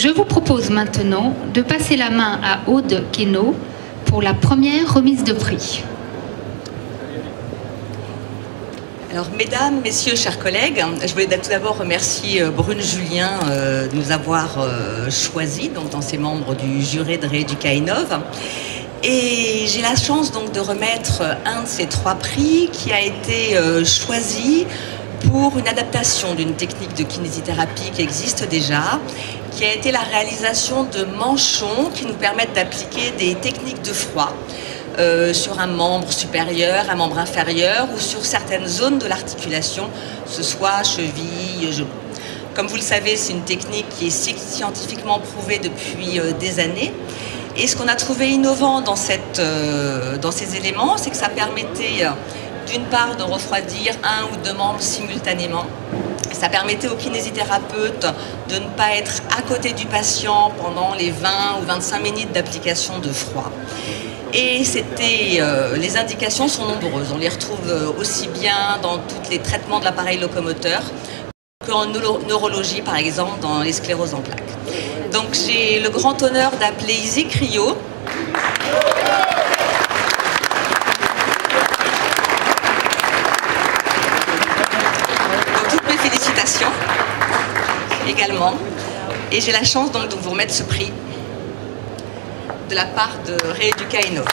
Je vous propose maintenant de passer la main à Aude Queneau pour la première remise de prix. Alors, mesdames, messieurs, chers collègues, je voulais tout d'abord remercier Brune Julien de nous avoir choisis dans ses membres du jury de Rééduca Innov. Et j'ai la chance donc de remettre un de ces 3 prix qui a été choisi pour une adaptation d'une technique de kinésithérapie qui existe déjà, qui a été la réalisation de manchons qui nous permettent d'appliquer des techniques de froid sur un membre supérieur, un membre inférieur ou sur certaines zones de l'articulation, que ce soit cheville, genou. Comme vous le savez, c'est une technique qui est scientifiquement prouvée depuis des années. Et ce qu'on a trouvé innovant dans ces éléments, c'est que ça permettait d'une part de refroidir 1 ou 2 membres simultanément. Ça permettait au kinésithérapeute de ne pas être à côté du patient pendant les 20 ou 25 minutes d'application de froid. Et les indications sont nombreuses. On les retrouve aussi bien dans tous les traitements de l'appareil locomoteur qu'en neurologie, par exemple, dans les scléroses en plaques. Donc j'ai le grand honneur d'appeler Izzy Cryo. Donc toutes mes félicitations également. Et j'ai la chance donc de vous remettre ce prix de la part de Rééduca Innov.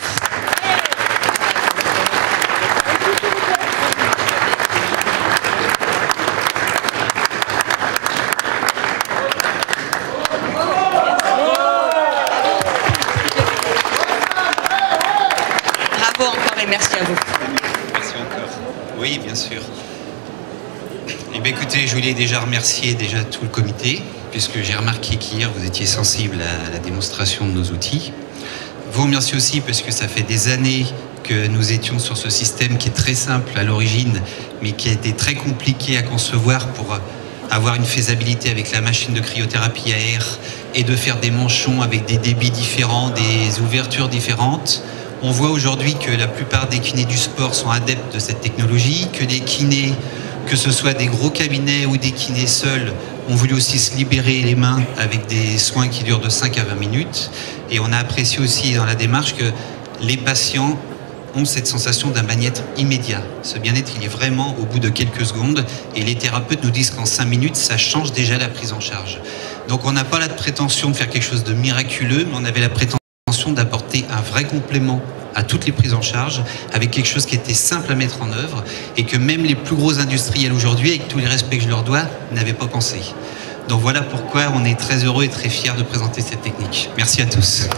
Bravo encore et merci à vous. Merci encore. Oui, bien sûr. Eh bien, écoutez, je voulais déjà remercier tout le comité, puisque j'ai remarqué qu'hier, vous étiez sensible à la démonstration de nos outils. Vous remercier aussi parce que ça fait des années que nous étions sur ce système qui est très simple à l'origine, mais qui a été très compliqué à concevoir pour avoir une faisabilité avec la machine de cryothérapie à air et de faire des manchons avec des débits différents, des ouvertures différentes. On voit aujourd'hui que la plupart des kinés du sport sont adeptes de cette technologie, que les kinés, que ce soit des gros cabinets ou des kinés seuls, ont voulu aussi se libérer les mains avec des soins qui durent de 5 à 20 minutes. Et on a apprécié aussi dans la démarche que les patients ont cette sensation d'un bien-être immédiat. Ce bien-être, il est vraiment au bout de quelques secondes. Et les thérapeutes nous disent qu'en 5 minutes, ça change déjà la prise en charge. Donc on n'a pas la prétention de faire quelque chose de miraculeux, mais on avait la prétention d'apporter un vrai complément à toutes les prises en charge, avec quelque chose qui était simple à mettre en œuvre et que même les plus gros industriels aujourd'hui, avec tous les respects que je leur dois, n'avaient pas pensé. Donc voilà pourquoi on est très heureux et très fiers de présenter cette technique. Merci à tous.